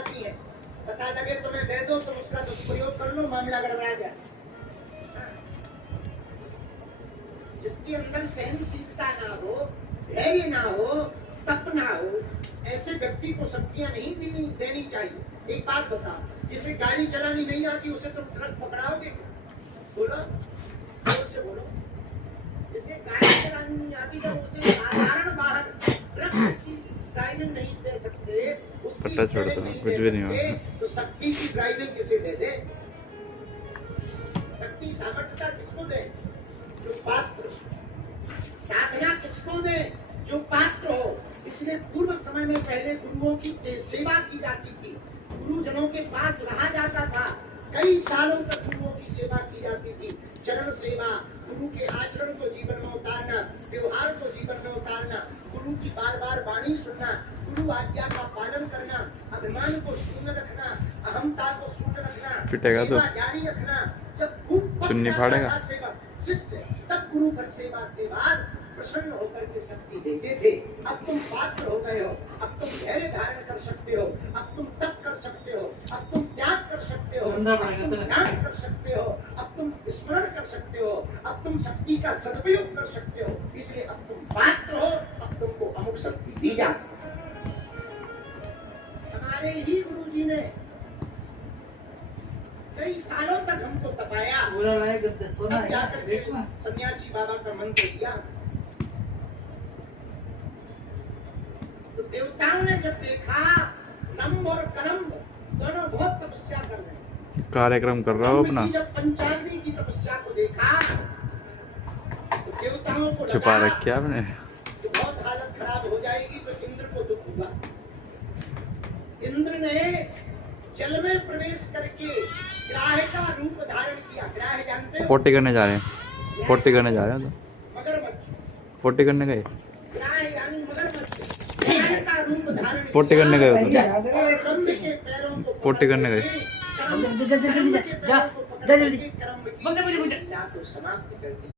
जाती है, पता लगे तुम्हें दे दो, तुम उसका दुष्प्रयोग कर लो, मामला गड़बड़ा जाए। जिसके अंदर सहनशीलता ना हो, धैर्य ना हो, तप ना हो, ऐसे व्यक्ति को शक्तियां नहीं देनी चाहिए। एक बात बताओ, जिसे गाड़ी चलानी नहीं आती उसे तुम ट्रक पकड़ाओगे? बोलो, जोर से बोलो। जिसे गाड़ी चलानी नहीं आती जब उसे साधारण वाहन ट्रक की ड्राइविंग नहीं दे सकते, पट्टा छोड़ता कुछ भी नहीं होगा, तो शक्ति की ड्राइविंग किसे दे दे? शक्ति सामर्थ्यता किसको दे? जो पात्र। साधना किसको दे? जो पात्र हो। इसलिए पूर्व समय में पहले गुरुओं की सेवा की जाती थी, गुरुजनों के पास रहा जाता था, कई सालों तक गुरुओं की सेवा की जाती थी। चरण सेवा, गुरु के आचरण को जीवन में उतारना, व्यवहार को जीवन में उतारना, गुरु की बार बार वाणी सुनना, गुरु आज्ञा का पालन करना, अभिमान को शून्य रखना, अहंता को शून्य रखना, पिटेगा तो जारी रखना। जब खूब चुन्नी फाड़ेगा शिष्य, तब गुरु पर सेवा के बाद प्रसन्न होकर के शक्ति देते थे। अब तुम पात्र हो गए हो, अब तुम धैर्य धारण कर सकते हो, अब तुम तप कर सकते हो, अब तुम त्याग कर सकते हो, अब तुम ध्यान कर सकते हो, अब तुम स्मरण कर सकते हो, अब तुम शक्ति का सदुपयोग कर सकते हो। इसलिए अब तुम पात्र हो, अब तुमको अमुक शक्ति दी जाती है। हमारे ही गुरु जी ने कई सालों तक हमको तपाया, तब जाकर के सन्यासी बाबा का मंत्र दिया। तो देवताओं ने जब देखा नम और करम दोनों बहुत तपस्या कर रहे हैं, कार्यक्रम कर रहा हो अपना, जब पंचाग्नि की तपस्या को देखा तो देवताओं को छुपा रखा आपने, तो बहुत हालत खराब हो जाएगी, तो इंद्र को दुख हुआ। इंद्र ने जल में प्रवेश करके ग्राह का रूप धारण किया। ग्राह जानते हो? पोटी करने जा रहे हैं, पोटी करने जा रहे हैं, तो मगरमच्छ पोटी करने गए, ग्राह यानी मगरमच्छ ग्राह का रूप धारण किया। पोटी करने गए, ब्रह्म के पैरों को पोटी करने गए, कर्म के पैरों को पकड़ करके कर्म की क्रिया को समाप्त कर दी।